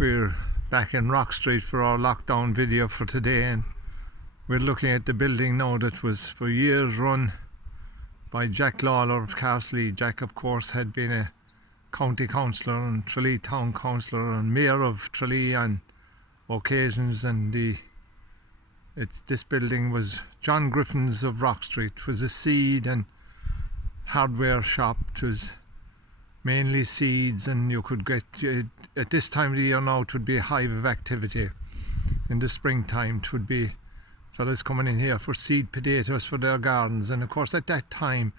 We're back in Rock Street for our lockdown video for today, and we're looking at the building now that was for years run by Jack Lawler of Carsley. Jack, of course, had been a county councillor and Tralee town councillor and mayor of Tralee on occasions, and this building was John Griffin's of Rock Street. It was a seed and hardware shop. It was mainly seeds, and you could get at this time of the year now it would be a hive of activity. In the springtime it would be fellas coming in here for seed potatoes for their gardens, and of course at that time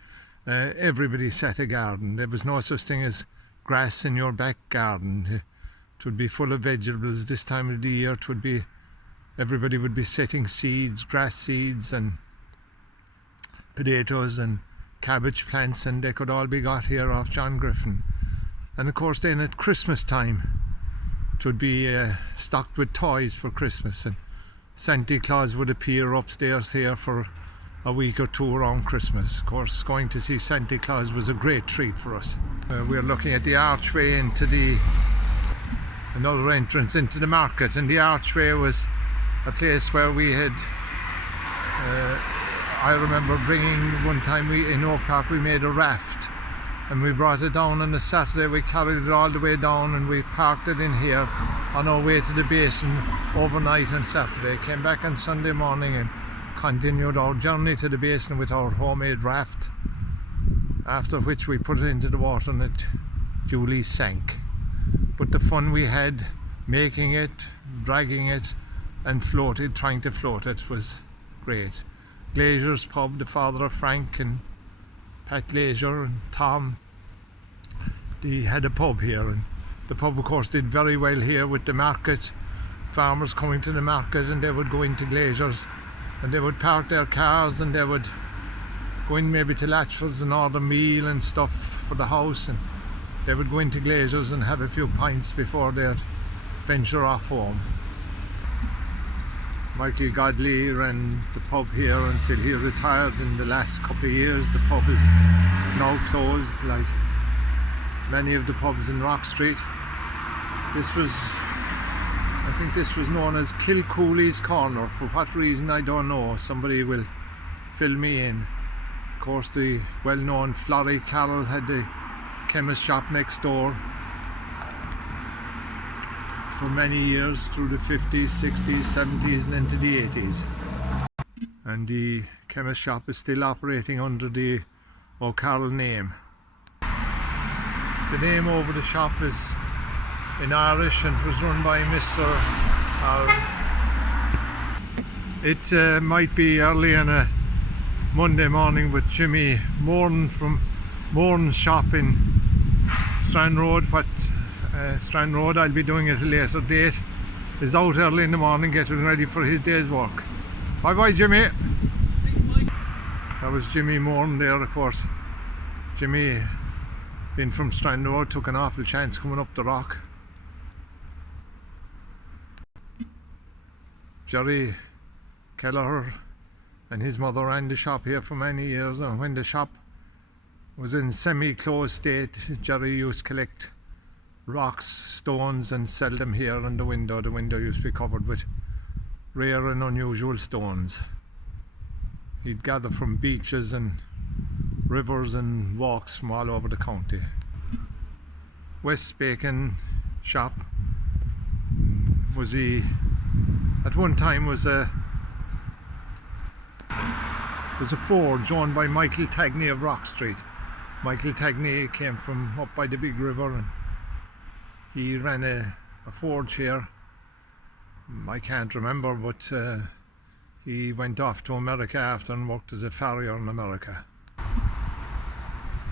everybody set a garden. There was no such thing as grass in your back garden. It would be full of vegetables. This time of the year it would be everybody would be setting seeds, grass seeds and potatoes and cabbage plants, and they could all be got here off John Griffin. And of course then at Christmas time it would be stocked with toys for Christmas, and Santa Claus would appear upstairs here for a week or two around Christmas. Of course, going to see Santa Claus was a great treat for us. We're looking at the archway into another entrance into the market, and the archway was a place where we had I remember bringing one time in Oak Park we made a raft, and we brought it down on a Saturday. We carried it all the way down and we parked it in here on our way to the basin overnight on Saturday. Came back on Sunday morning and continued our journey to the basin with our homemade raft, after which we put it into the water and it duly sank. But the fun we had making it, dragging it and trying to float it was great. Glazier's pub, the father of Frank and Pat Glazier and Tom, they had a pub here, and the pub of course did very well here with the market, farmers coming to the market, and they would go into Glazier's and they would park their cars and they would go in maybe to Latchford's and order meal and stuff for the house, and they would go into Glazier's and have a few pints before they'd venture off home. Michael Godley ran the pub here until he retired in the last couple of years. The pub is now closed, like many of the pubs in Rock Street. I think this was known as Kilcooley's Corner. For what reason I don't know, somebody will fill me in. Of course the well-known Florrie Carroll had the chemist shop next door for many years through the 50s, 60s, 70s and into the 80s. And the chemist shop is still operating under the O'Carroll name. The name over the shop is in Irish and it was run by Mr. It might be early on a Monday morning, but Jimmy Moran from Moran's shop in Strand Road, Strand Road, I'll be doing at a later date, is out early in the morning getting ready for his day's work. Bye bye Jimmy. Thanks, Mike. That was Jimmy Moran there, of course. Jimmy, being from Strand Road, took an awful chance coming up the rock. Jerry Kelleher and his mother ran the shop here for many years, and when the shop was in semi-closed state, Jerry used to collect rocks, stones and sell them here on the window. The window used to be covered with rare and unusual stones. He'd gather from beaches and rivers and walks from all over the county. West Bacon shop was at one time was a forge owned by Michael Tagney of Rock Street. Michael Tagney came from up by the big river and he ran a forge here. I can't remember, but he went off to America after and worked as a farrier in America.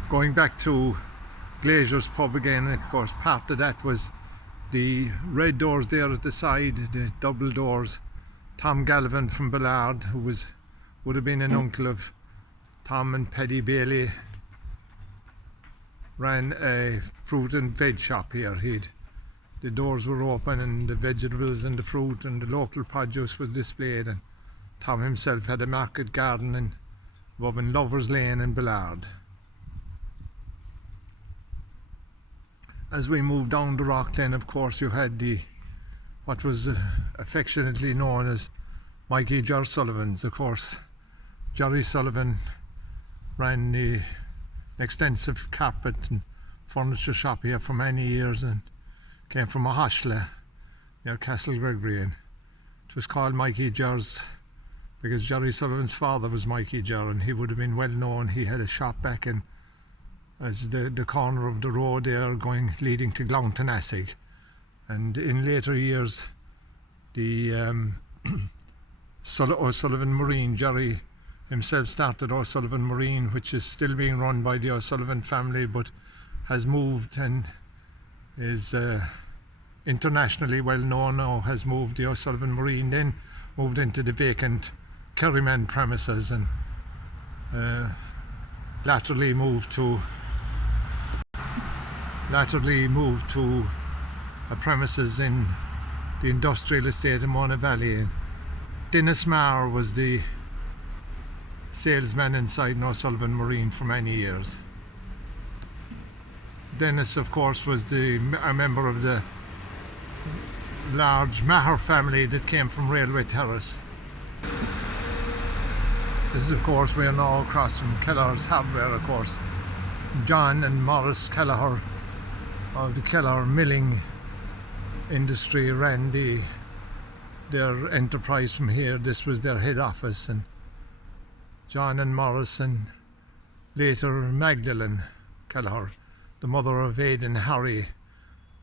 Going back to Glazier's pub again, of course part of that was the red doors there at the side, the double doors. Tom Galvin from Ballard, who would have been an uncle of Tom and Paddy Bailey, ran a fruit and veg shop here. The doors were open and the vegetables and the fruit and the local produce was displayed, and Tom himself had a market garden above in Lovers Lane in Ballard. As we moved down the rock then, of course, you had the what was affectionately known as Mikey Ger Sullivan's. Of course, Jerry Sullivan ran the extensive carpet and furniture shop here for many years and came from a hostel near Castle Gregory, and it was called Mikey Ger's because Jerry Sullivan's father was Mikey Ger, and he would have been well known. He had a shop back in as the corner of the road there leading to Glowntonasig, and in later years the O'Sullivan Marine, Jerry himself started O'Sullivan Marine, which is still being run by the O'Sullivan family but has moved and is internationally well known now. Has moved, the O'Sullivan Marine then moved into the vacant Kerryman premises, and latterly moved to a premises in the industrial estate in Mona Valley. And Dennis Marr was the salesman inside O'Sullivan Marine for many years. Dennis, of course, was a member of the large Maher family that came from Railway Terrace. This is, of course, we are now across from Kelleher's Hardware, of course. John and Maurice Kelleher of the Kelleher milling industry ran their enterprise from here. This was their head office, and John and Maurice, and later Magdalene Kelleher, the mother of Ed and Harry,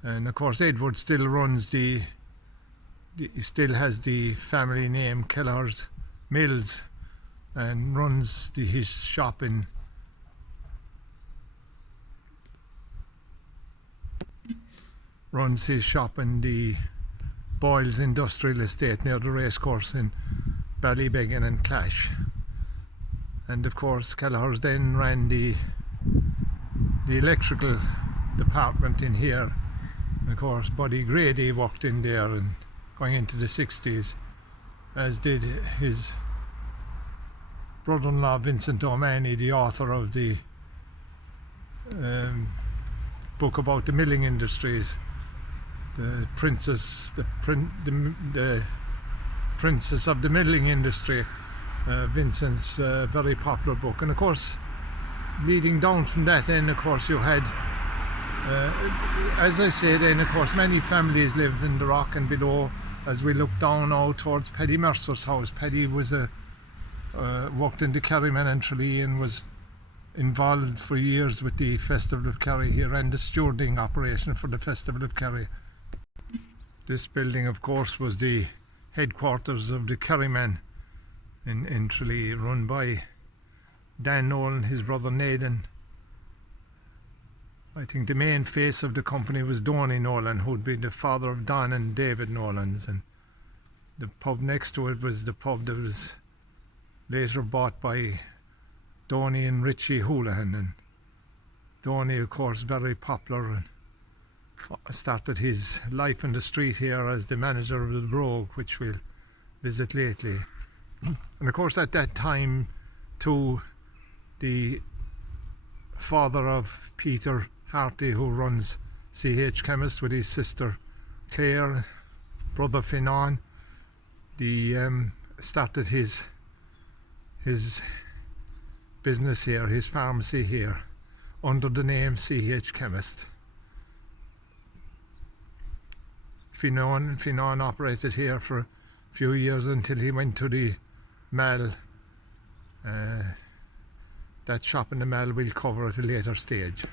and of course Edward still runs still has the family name Kelleher's Mills, and runs his shop in the Boyles Industrial Estate near the racecourse in Ballybeggin and Clash. And of course Kelleher's then ran the electrical department in here, and of course Buddy Grady worked in there and going into the 60s, as did his brother-in-law Vincent O'Mahony, the author of the book about the milling industries, the princess of the milling industry, Vincent's very popular book. And of course, leading down from that end, of course, you had as I say, then of course many families lived in the rock and below. As we look down now towards Paddy Mercer's house, Paddy was worked in the Kerryman and Tralee and was involved for years with the Festival of Kerry. He ran the stewarding operation for the Festival of Kerry. This building, of course, was the headquarters of the Kerryman in Tralee, run by Dan Nolan, his brother Nathan. I think the main face of the company was Donny Nolan, who'd be the father of Don and David Nolans, and the pub next to it was the pub that was later bought by Donny and Richie Houlihan. And Donny, of course, very popular, and started his life in the street here as the manager of the Brogue, which we'll visit lately. And of course at that time too, the father of Peter Harty, who runs CH Chemist with his sister Claire, brother Finan, started his business here, his pharmacy here, under the name CH Chemist. Finan operated here for a few years until he went to the Mall. That shop in the Mall we'll cover at a later stage.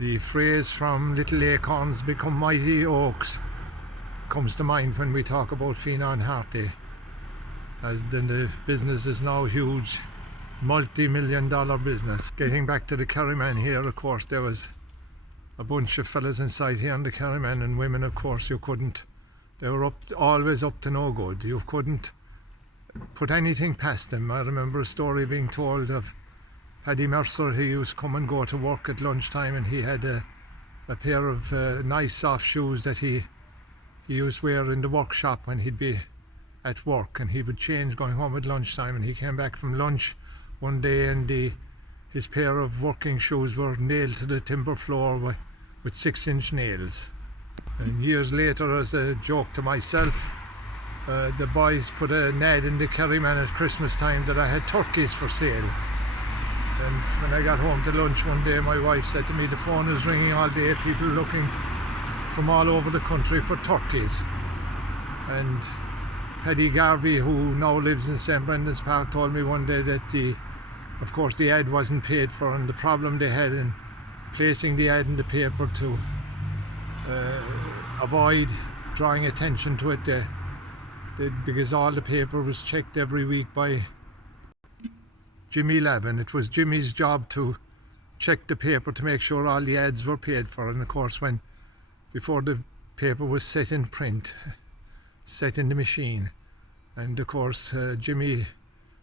The phrase "from little acorns become mighty oaks" comes to mind when we talk about Finan Harty, as the business is now huge, multi-million-dollar business. Getting back to the Kerryman here, of course, there was a bunch of fellas inside here on the Kerryman, and women, of course, they were always up to no good. You couldn't put anything past them. I remember a story being told of Paddy Mercer. He used to come and go to work at lunchtime, and he had a pair of nice soft shoes that he used to wear in the workshop when he'd be at work, and he would change going home at lunchtime, and he came back from lunch one day and his pair of working shoes were nailed to the timber floor with 6-inch nails. And years later, as a joke to myself, the boys put an ad in the Kerryman at Christmas time that I had turkeys for sale. And when I got home to lunch one day, my wife said to me, the phone is ringing all day, people looking from all over the country for turkeys. And Paddy Garvey, who now lives in St. Brendan's Park, told me one day that of course the ad wasn't paid for, and the problem they had in placing the ad in the paper to avoid drawing attention to it, because all the paper was checked every week by Jimmy Levin. It was Jimmy's job to check the paper to make sure all the ads were paid for, and of course before the paper was set in print, set in the machine, and of course Jimmy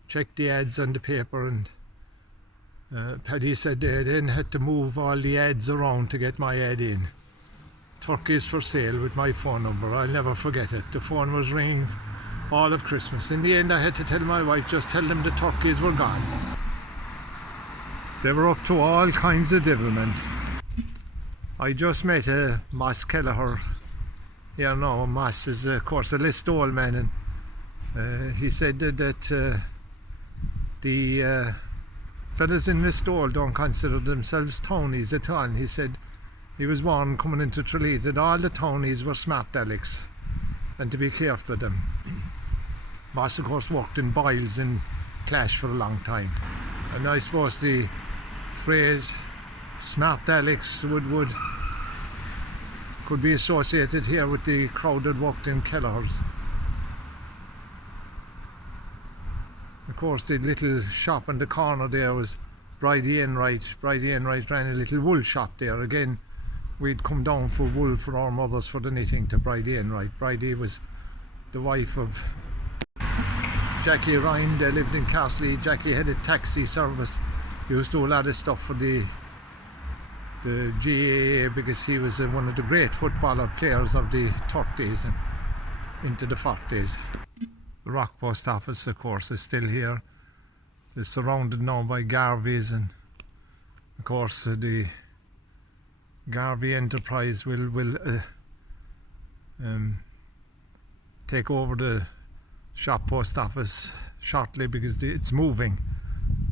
checked the ads on the paper, and Paddy said they then had to move all the ads around to get my ad in. Turkeys for sale with my phone number. I'll never forget it. The phone was ringing all of Christmas. In the end, I had to tell my wife, just tell them the turkeys were gone. They were up to all kinds of devilment. I just met Moss Kelleher. Yeah, no, Moss is of course a Listowel man, and he said that the fellas in Listowel don't consider themselves townies at all. He said he was warned coming into Tralee that all the townies were smart Alex and to be careful of them. Moss of course worked in Boyles in Clash for a long time, and I suppose the phrase smart Alex could be associated here with the crowd that worked in Kelleher's. Of course the little shop in the corner there was Bridie Enright. Bridie Enright ran a little wool shop there. Again, we'd come down for wool for our mothers for the knitting to Bridie Enright. Bridie was the wife of Jackie Ryan. They lived in Castley. Jackie had a taxi service. He used to do a lot of stuff for the GAA because he was one of the great footballer players of the 30s and into the 40s. The Rock Post Office, of course, is still here. It's surrounded now by Garveys, and of course the Garvey enterprise will take over the shop post office shortly, because it's moving.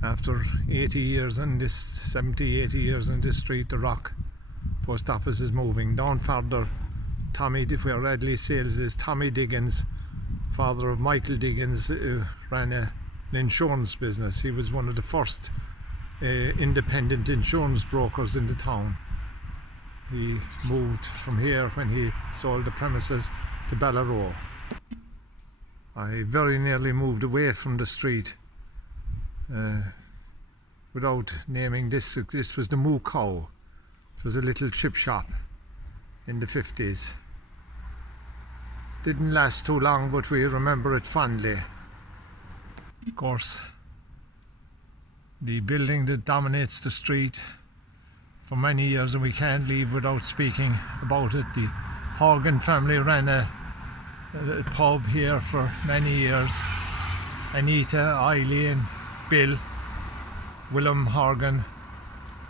After 80 years on this, 70, 80 years on this street, the Rock Post Office is moving. Down further, where Radley Sales is, Tommy Diggins, father of Michael Diggins, ran an insurance business. He was one of the first independent insurance brokers in the town. He moved from here when he sold the premises to Ballaroe. I very nearly moved away from the street without naming this. This was the Moo Cow. It was a little chip shop in the 50s. Didn't last too long, but we remember it fondly. Of course, the building that dominates the street for many years, and we can't leave without speaking about it. The Horgan family ran a pub here for many years. Anita, Eileen, Bill, Willem Horgan.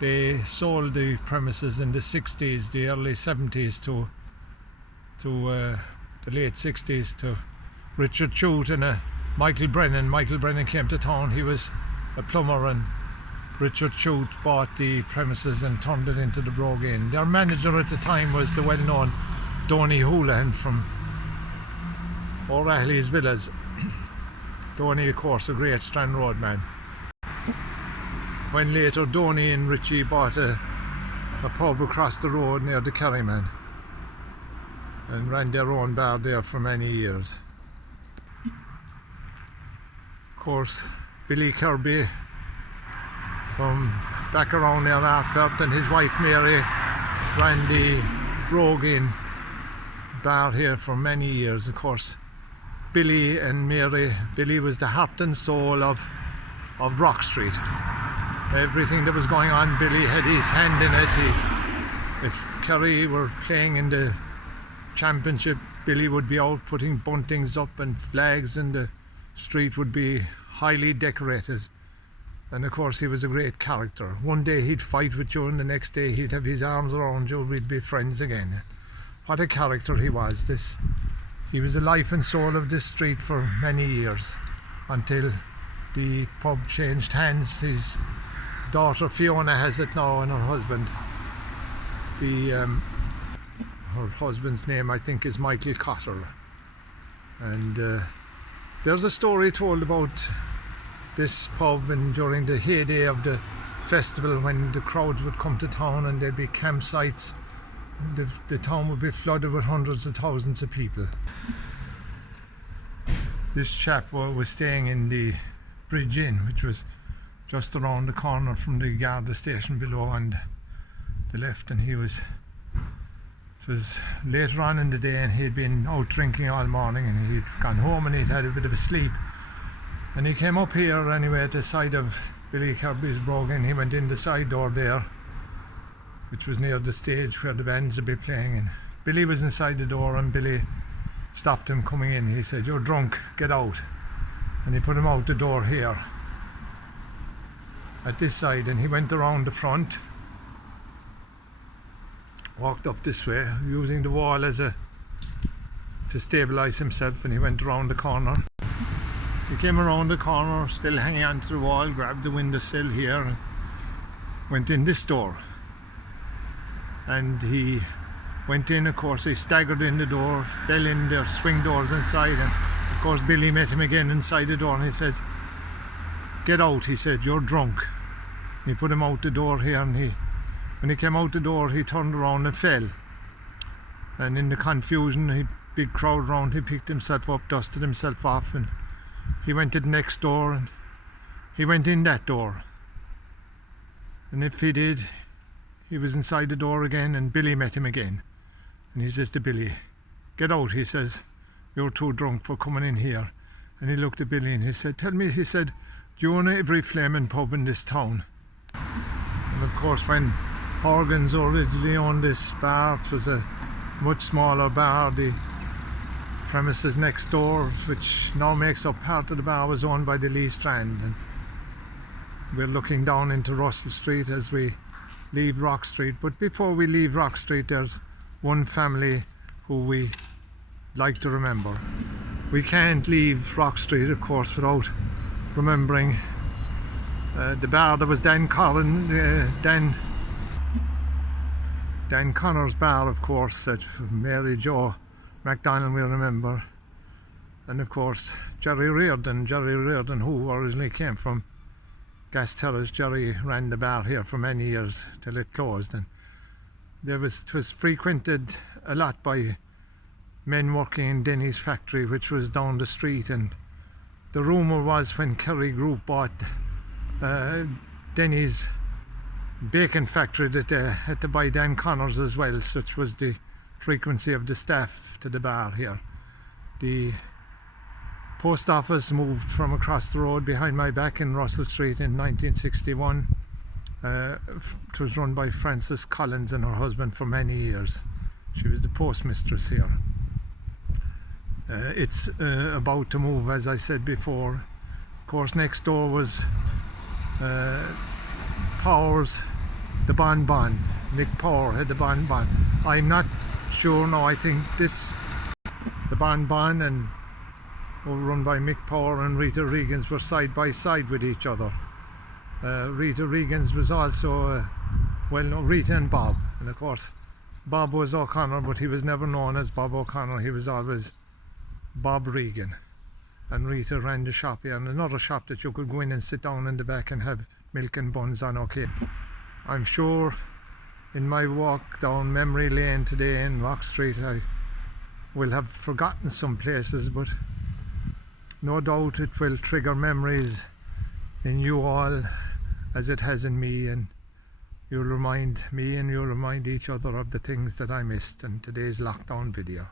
They sold the premises in the 60s, the early 70s to the late 60s to Richard Chute and Michael Brennan. Michael Brennan came to town. He was a plumber, and Richard Chute bought the premises and turned it into the Brogue Inn. Their manager at the time was the well-known Donny Houlihan from O'Reilly's Villas. Donny, of course, a great Strand Road man. When later Donny and Richie bought a pub across the road near the Kerryman and ran their own bar there for many years. Of course, Billy Kirby from back around near Artfelt, and his wife Mary ran the Brogue Inn bar here for many years. Of course, Billy and Mary, Billy was the heart and soul of Rock Street. Everything that was going on, Billy had his hand in it. If Kerry were playing in the championship, Billy would be out putting buntings up and flags, and the street would be highly decorated. And of course he was a great character. One day he'd fight with you, and the next day he'd have his arms around you. We'd be friends again. what a character he was. He was the life and soul of this street for many years, until the pub changed hands. His daughter Fiona has it now, and her husband. Her husband's name, I think, is Michael Cotter. And there's a story told about this pub, and during the heyday of the festival, when the crowds would come to town and there'd be campsites, the town would be flooded with hundreds of thousands of people. This chap was staying in the Bridge Inn, which was just around the corner from the Garda station below on the left, and it was later on in the day, and he'd been out drinking all morning, and he'd gone home and he'd had a bit of a sleep, and he came up here anyway at the side of Billy Kirby's brogan. He went in the side door there, which was near the stage where the bands would be playing, and Billy was inside the door, and Billy stopped him coming in. He said, "You're drunk, get out." And he put him out the door here at this side, and he went around the front, walked up this way using the wall to stabilize himself, and he went around the corner. He came around the corner, still hanging onto the wall, grabbed the windowsill here, and went in this door. And he went in, of course, he staggered in the door, fell in the swing doors inside, and of course Billy met him again inside the door, and he says, "Get out," he said, "you're drunk." And he put him out the door here, and when he came out the door, he turned around and fell. And in the confusion, big crowd round, he picked himself up, dusted himself off, and he went to the next door, and he went in that door. And if he did, he was inside the door again, and Billy met him again. And he says to Billy, "Get out," he says, "you're too drunk for coming in here." And he looked at Billy and he said, "Tell me," he said, "do you own every flaming pub in this town?" And of course, when Horgan's originally owned this bar, it was a much smaller bar. The premises next door, which now makes up part of the bar, was owned by the Lee Strand. And we're looking down into Russell Street as we leave Rock Street. But before we leave Rock Street, there's one family who we like to remember. We can't leave Rock Street, of course, without remembering the bar that was Dan Connor's bar, of course, that Mary Jo MacDonald we remember. And of course Jerry Reardon, who originally came from Gas Terrace. Jerry ran the bar here for many years till it closed, and it was frequented a lot by men working in Denny's factory, which was down the street. And the rumour was, when Kerry Group bought Denny's bacon factory, that they had to buy Dan Connor's as well. Such was the frequency of the staff to the bar here. The post office moved from across the road behind my back in Russell Street in 1961. It was run by Frances Collins and her husband for many years. She was the postmistress here. It's about to move, as I said before. Of course, next door was Power's, the Bon Bon. Mick Power had the Bon Bon. I'm not sure now. I think the Bon Bon and run by Mick Power and Rita Regan's were side by side with each other. Rita Regan's was also Rita and Bob, and of course Bob was O'Connor, but he was never known as Bob O'Connor. He was always Bob Regan. And Rita ran the shop here, and another shop that you could go in and sit down in the back and have milk and buns on. Okay, I'm sure in my walk down memory lane today in Rock Street I will have forgotten some places, but no doubt it will trigger memories in you all as it has in me, and you'll remind me and you'll remind each other of the things that I missed in today's lockdown video.